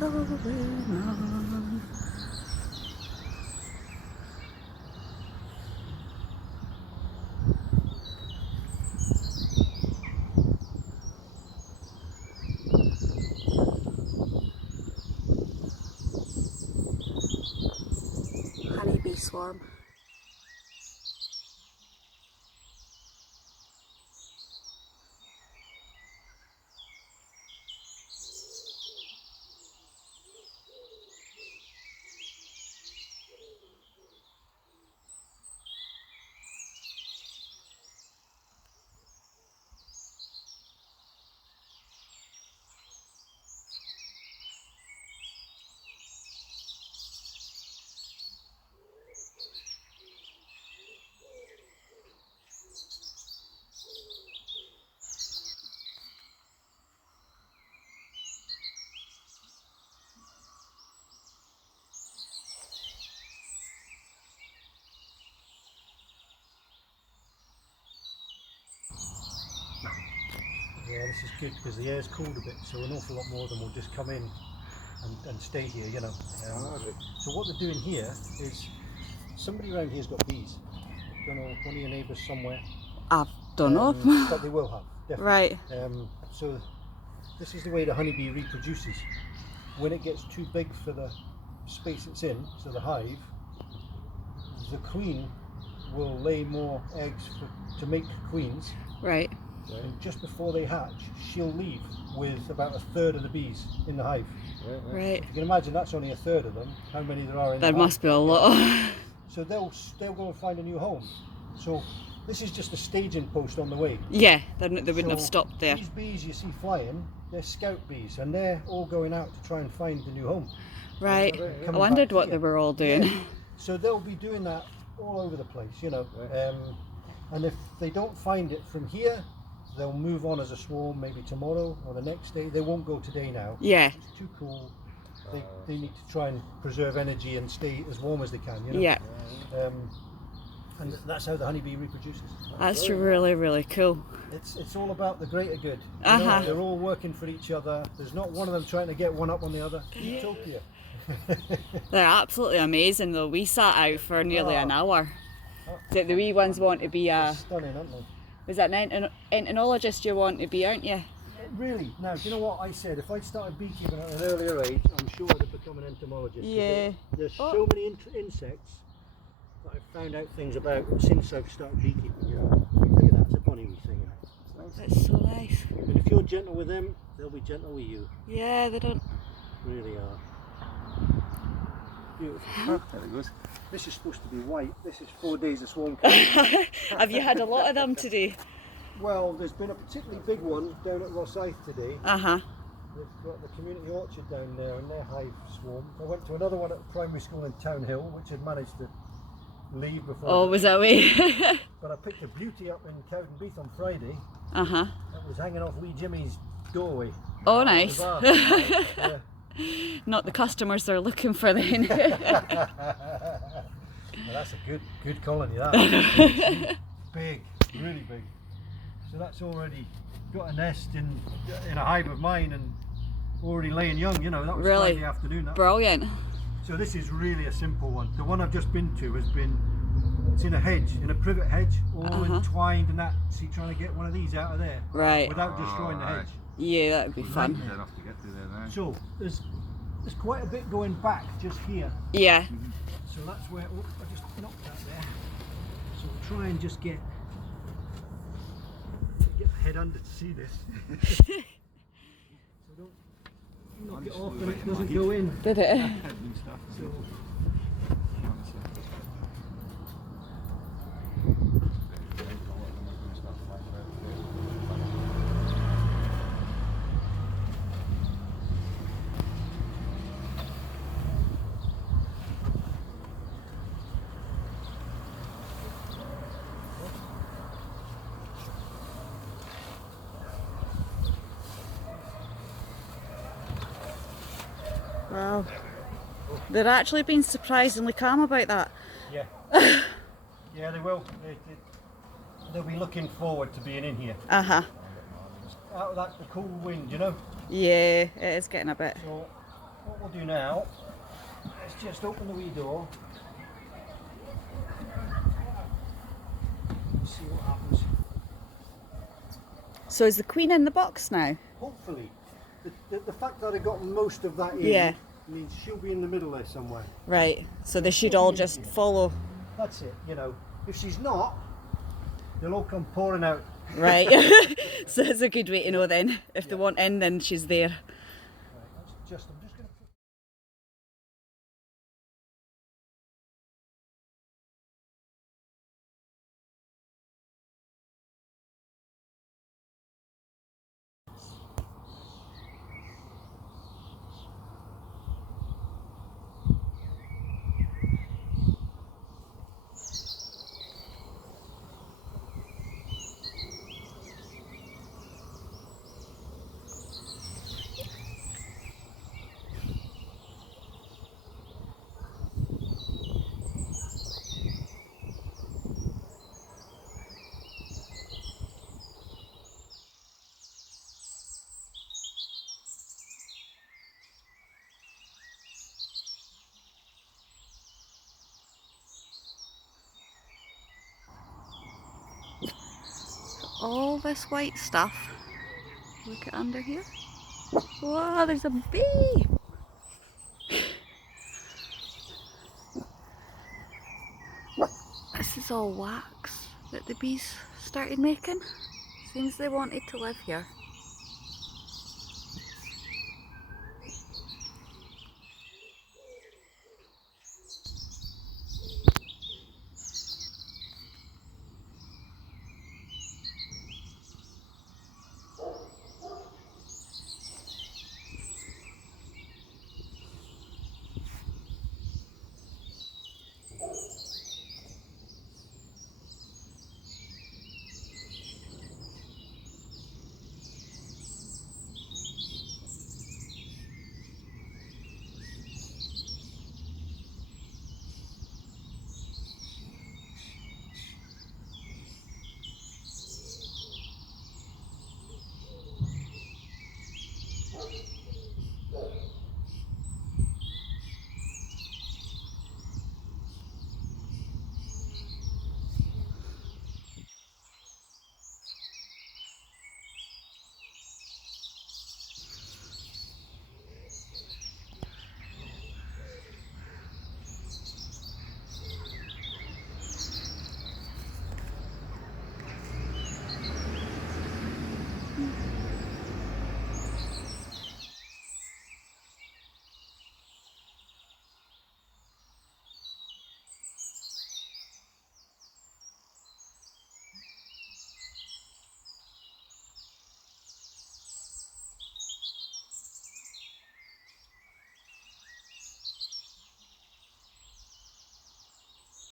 going on? Honeybee swarm. Yeah, this is good because the air's cooled a bit, so an awful lot more of them will just come in and stay here, you know. So what they're doing here is somebody around here's got bees. Don't know, one of your neighbours somewhere. I don't know. But they will have, definitely. Right. So this is the way the honeybee reproduces. When it gets too big for the space it's in, so the hive, the queen will lay more eggs to make queens. Right. And just before they hatch, she'll leave with about a third of the bees in the hive. Right. You can imagine that's only a third of them. How many there are in the hive? There must be a lot. So they'll go and find a new home. So this is just a staging post on the way. Yeah, they wouldn't have stopped there. These bees you see flying, they're scout bees, and they're all going out to try and find a new home. Right. I wondered what they were all doing. Yeah. So they'll be doing that all over the place, you know. And if they don't find it from here, they'll move on as a swarm maybe tomorrow or the next day. They won't go today now. Yeah. It's too cool. They need to try and preserve energy and stay as warm as they can, you know. Yeah. And that's how the honeybee reproduces. That's really, really cool. It's all about the greater good. You know, Uh-huh. they're all working for each other. There's not one of them trying to get one up on the other. Utopia. They're absolutely amazing though. We sat out for nearly an hour. The wee ones want to be a... Stunning, aren't they? Was that an entomologist you want to be, aren't you? Really? Now, do you know what I said? If I'd started beekeeping at an earlier age, I'm sure I'd have become an entomologist. Yeah. There's so many insects that I've found out things about since I've started beekeeping. You know? Look at that, it's a bonny wee thing. That's so nice. But if you're gentle with them, they'll be gentle with you. Yeah, they don't... Really are. Beautiful. There it goes. This is supposed to be white. This is 4 days of swarm count. Have you had a lot of them today? Well, there's been a particularly big one down at Rosyth today. Uh-huh. They've got the community orchard down there and their hive swarm. I went to another one at the primary school in Townhill, which had managed to leave before. Oh, was that way? But I picked a beauty up in Cowdenbeath on Friday. Uh-huh. That was hanging off wee Jimmy's doorway. Oh, nice. Yeah. Not the customers they're looking for then. Well, that's a good colony, that. Big, really big. So that's already got a nest in a hive of mine and already laying young, you know. That was Really? Friday afternoon. That. Brilliant. So this is really a simple one. The one I've just been to has been, it's in a hedge, in a privet hedge, all entwined and that. See, trying to get one of these out of there. Right. Without destroying the hedge. Yeah, that would be fun. Easy enough to get to there now. So there's quite a bit going back just here. Yeah. So that's where, oh, I just knocked that there. So we'll try and just get the head under to see this. So don't knock it off and it doesn't go in. Did it? So, Wow. They're actually being surprisingly calm about that. yeah. Yeah, they will. They'll be looking forward to being in here. Uh-huh. Out of that the cool wind, you know. Yeah, it is getting a bit. So what we'll do now is just open the wee door. See what happens. So is the queen in the box now? Hopefully. The fact that I got most of that in Yeah. means she'll be in the middle there somewhere. Right, so they should all just follow. That's it, you know. If she's not, they'll all come pouring out. Right, so it's a good way to know then. If they want in, then she's there. Right, I'm just going to put... All this white stuff. Look at under here. Wow, there's a bee! This is all wax that the bees started making. Seems they wanted to live here.